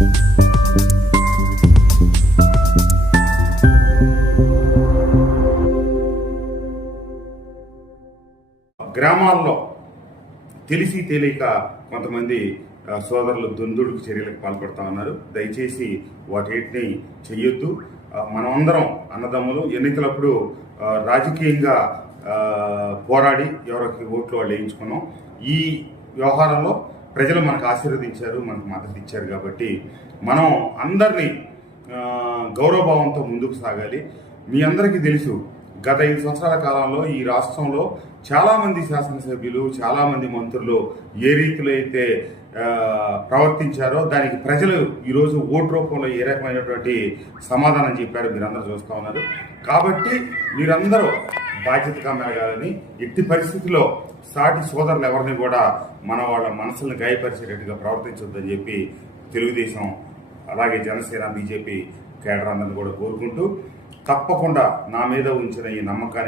గ్రామాల్లో తెలిసి తెలియక కొంతమంది సోదరులు దుందుడుకు చర్యలకు పాల్పడుతూ ఉన్నారు. దయచేసి వాటిని చెయ్యొద్దు. మనమందరం అన్నదమ్ములు ఎన్నికలప్పుడు రాజకీయంగా పోరాడి ఎవరికి ఓట్లు వాళ్ళు వేయించుకున్నాం. ఈ వ్యవహారంలో ప్రజలు మనకు ఆశీర్వదించారు మనకు మద్దతు ఇచ్చారు కాబట్టి మనం అందరినీ గౌరవభావంతో ముందుకు సాగాలి. మీ అందరికీ తెలుసు గత ఐదు సంవత్సరాల కాలంలో ఈ రాష్ట్రంలో చాలామంది శాసనసభ్యులు చాలామంది మంత్రులు ఏ రీతిలో అయితే ప్రవర్తించారో దానికి ప్రజలు ఈరోజు ఓటు రూపంలో ఏ రకమైనటువంటి సమాధానం చెప్పారో మీరందరూ చూస్తూ ఉన్నారు. కాబట్టి మీరందరూ బాధ్యతగా మెలగాలని ఎట్టి పరిస్థితుల్లో సాటి సోదరులు ఎవరిని కూడా మన వాళ్ళ మనసులను గాయపరిచేటట్టుగా ప్రవర్తించొద్దని చెప్పి తెలుగుదేశం అలాగే జనసేన బీజేపీ కేడర్ అందరిని కూడా కోరుకుంటూ తప్పకుండా నా మీద ఉంచిన ఈ నమ్మకాన్ని